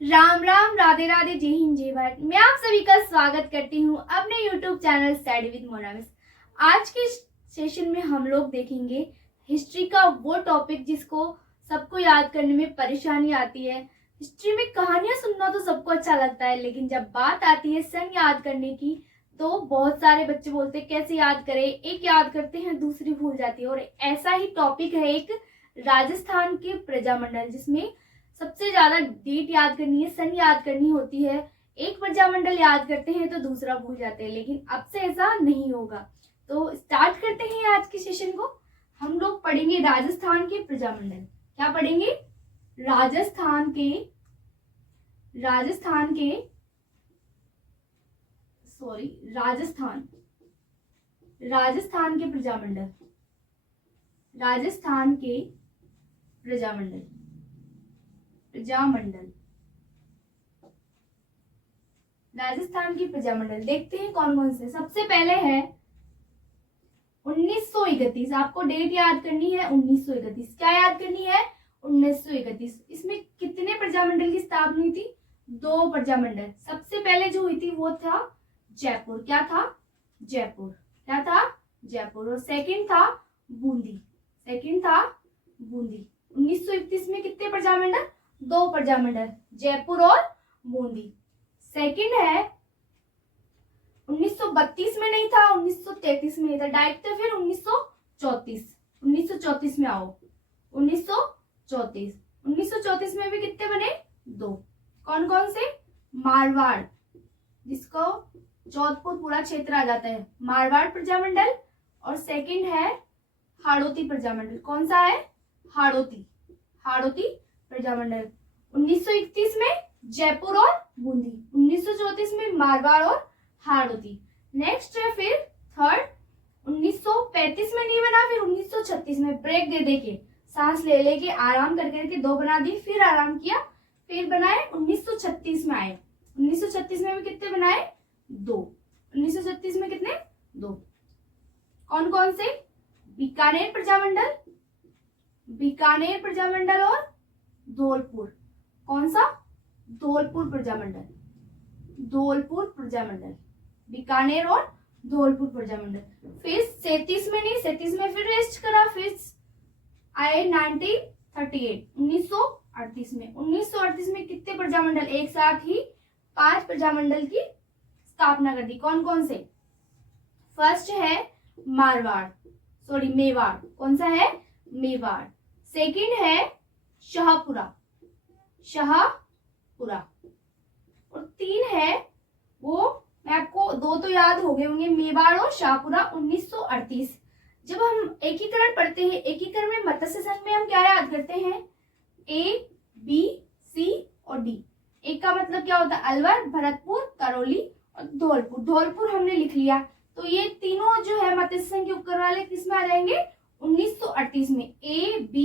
राम राम, राधे राधे, जय हिंद, जय भारत। मैं आप सभी का स्वागत करती हूँ अपने YouTube channel study with Mona miss. आज के सेशन में हम लोग देखेंगे हिस्ट्री का वो टॉपिक जिसको सबको याद करने में परेशानी आती है। हिस्ट्री में कहानियां सुनना तो सबको अच्छा लगता है, लेकिन जब बात आती है सन याद करने की तो बहुत सारे बच्चे बोलते हैं कैसे याद करें, एक याद करते हैं दूसरी भूल जाती है। और ऐसा ही टॉपिक है एक राजस्थान के प्रजामंडल, जिसमें सबसे ज्यादा डेट याद करनी है, सन याद करनी होती है। एक प्रजामंडल याद करते हैं तो दूसरा भूल जाते हैं, लेकिन अब से ऐसा नहीं होगा। तो स्टार्ट करते हैं आज के सेशन को। हम लोग पढ़ेंगे राजस्थान के प्रजामंडल। क्या पढ़ेंगे? राजस्थान के राजस्थान के प्रजामंडल। राजस्थान के प्रजामंडल राजस्थान की प्रजामंडल देखते हैं कौन कौन से। सबसे पहले है 1931। आपको डेट याद करनी है 1931। क्या याद करनी है? 1931। इसमें कितने प्रजामंडल की स्थापना हुई थी? 2 प्रजामंडल। सबसे पहले जो हुई थी वो था जयपुर। क्या था? जयपुर। क्या था? जयपुर। और सेकंड था बूंदी। 1931 में कितने प्रजामंडल? 2 प्रजामंडल, जयपुर और बूंदी। सेकंड है 1932 में नहीं था, 1933 में नहीं था, डायरेक्ट था फिर 1934 में आओ। 1934 में भी कितने बने? 2। कौन कौन से? मारवाड़, जिसको जोधपुर पूरा क्षेत्र आ जाता है, मारवाड़ प्रजामंडल। और सेकंड है हाड़ौती प्रजामंडल। कौन सा है? हाड़ौती प्रजामंडल। 1931 में जयपुर और बूंदी, 1934 में मारवाड़ और हाड़ौती। नेक्स्ट है फिर थर्ड 1935 में नहीं बना, फिर 1936 में ब्रेक दे के सांस ले लेके आराम करके 2 बना दी, फिर आराम किया, फिर बनाए 1936 में आए। 1936 में भी कितने बनाए? 2। 1936 में कितने? 2। कौन कौन से? बीकानेर प्रजामंडल और धौलपुर। कौन सा? धौलपुर प्रजामंडल। बीकानेर और धौलपुर प्रजामंडल। फिर 37 में नहीं, 37 में फिर रेस्ट करा, फिर आए 1938 में। 1938 में कितने प्रजामंडल? एक साथ ही 5 प्रजामंडल की स्थापना कर दी। कौन कौन से? फर्स्ट है मेवाड़। कौन सा है? मेवाड़। सेकंड है शाहपुरा। और 3 है वो, मैं आपको 2 तो याद हो गए होंगे, मेवाड़ और शाहपुरा। 1938 जब हम एकीकरण पढ़ते हैं, एकीकरण में मत्स्य संघ में हम क्या याद करते हैं? A, B, C और D। एक का मतलब क्या होता है? अलवर, भरतपुर, करौली और धौलपुर। धौलपुर हमने लिख लिया, तो ये तीनों जो है मत्स्य संघ के उपकर वाले किसमें आ जाएंगे? 1938 में। A, B,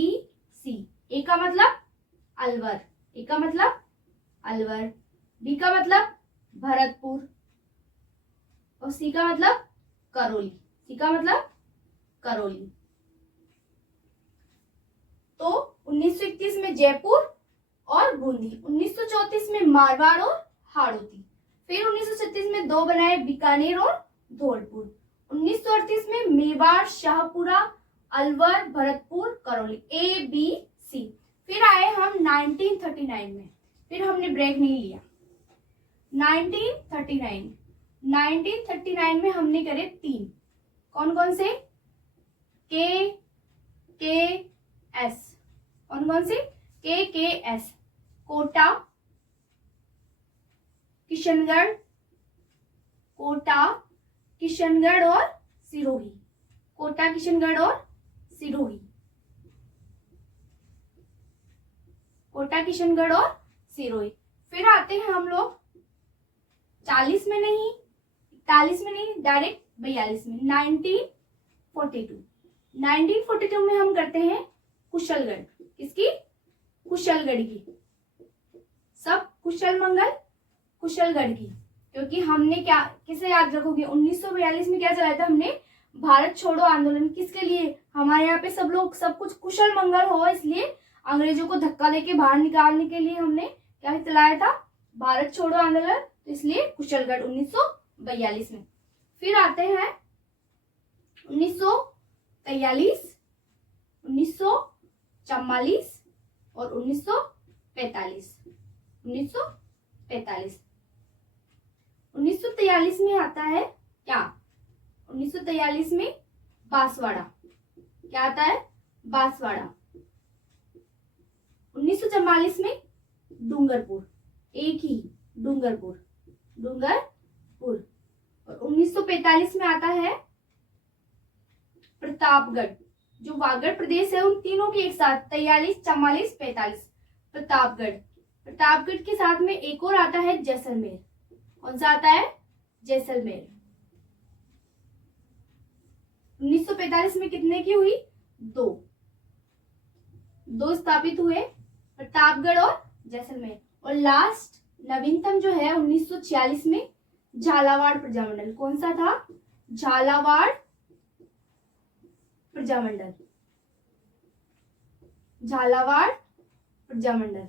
C। A का मतलब अलवर, B का मतलब भरतपुर और C का मतलब करौली। तो 1931 में जयपुर और बूंदी, 1934 में मारवाड़ और हाड़ौती, फिर 1936 में 2 बनाए, बीकानेर और धौलपुर। 1938 में Mewar, Shahpura, Alwar, Bharatpur, Karauli. A, B, C। फिर आए हम 1939 में, फिर हमने ब्रेक नहीं लिया। 1939 में हमने करे 3। कौन कौन से? KKS। कौन कौन से? KKS। कोटा, किशनगढ़ और सिरोही। फिर आते हैं हम लोग 40 में नहीं, 41 में नहीं, डायरेक्ट 42 में। 1942 में हम करते हैं कुशलगढ़। किसकी? कुशलगढ़ की। सब कुशल मंगल कुशलगढ़ की। क्योंकि हमने क्या, किसे याद रखोगे? 1942 में क्या चलाया था हमने? भारत छोड़ो आंदोलन। किसके लिए? हमारे यहाँ पे सब कुछ कुशल मंगल हो, इसलिए अंग्रेजों को धक्का देके बाहर निकालने के लिए हमने क्या चलाया था? भारत छोड़ो आंदोलन, तो इसलिए कुशलगढ़ 1942 में। फिर आते हैं 1943, 1944 और 1945। 1943 1943 में आता है क्या? 1943 में बांसवाड़ा। क्या आता है? बांसवाड़ा। 1944 में डूंगरपुर, एक ही डूंगरपुर। और 1945 में आता है प्रतापगढ़। जो वागड़ प्रदेश है उन तीनों के एक साथ, 43, 44, 45। प्रतापगढ़ के साथ में एक और आता है जैसलमेर। कौन सा आता है? जैसलमेर। 1945 में कितने की हुई? दो स्थापित हुए, प्रतापगढ़ और जैसलमेर। और लास्ट नवीनतम जो है 1946 में झालावाड़ प्रजामंडल। कौन सा था? झालावाड़ प्रजामंडल। झालावाड़ प्रजामंडल।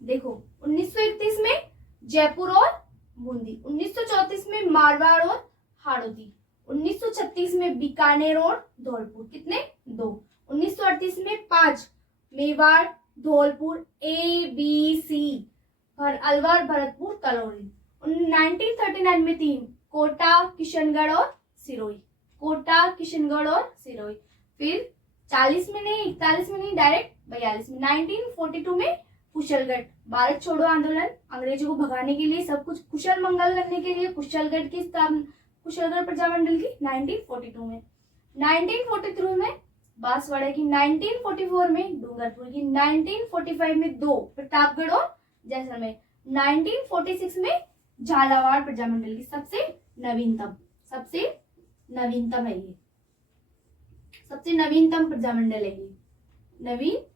देखो 1931 में जयपुर और बूंदी, 1934 में मारवाड़ और हाड़ौती, 1936 में बीकानेर और धौलपुर। कितने? 2। 1938 में 5 मेवाड़, धौलपुर, ABC, अलवर, भरतपुर, करौली। 1939 में 3 कोटा, किशनगढ़ और सिरोही। फिर 40 में नहीं, 41 में नहीं, डायरेक्ट 42 में। 1942 में कुशलगढ़, भारत छोड़ो आंदोलन, अंग्रेजों को भगाने के लिए, सब कुछ कुशल मंगल करने के लिए कुशलगढ़ की स्थापना, कुशलगढ़ प्रजामंडल की 1942 में। 1943 में बांसवाड़ा की, 1944 में डूंगरपुर की, 1945 में 2 प्रतापगढ़ और जैसलमेर, 1946 में झालावाड़ प्रजामंडल की। सबसे नवीनतम है ये, सबसे नवीनतम प्रजामंडल है ये, नवीनतम।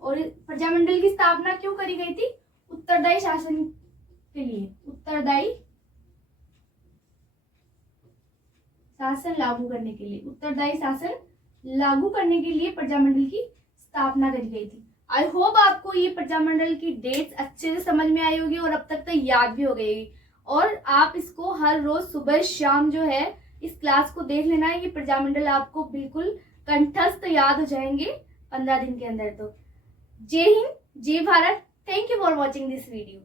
और प्रजामंडल की स्थापना क्यों करी गई थी? उत्तरदायी शासन के लिए, उत्तरदायी शासन लागू करने के लिए, प्रजामंडल की स्थापना करी गई थी। आई होप आपको ये प्रजामंडल की डेट्स अच्छे से समझ में आई होगी और अब तक तो याद भी हो गई होगी। और आप इसको हर रोज सुबह शाम जो है इस क्लास को देख लेना है कि प्रजामंडल आपको बिल्कुल कंठस्थ याद हो जाएंगे 15 दिन के अंदर। तो जय हिंद, जय Bharat. Thank you for watching this video.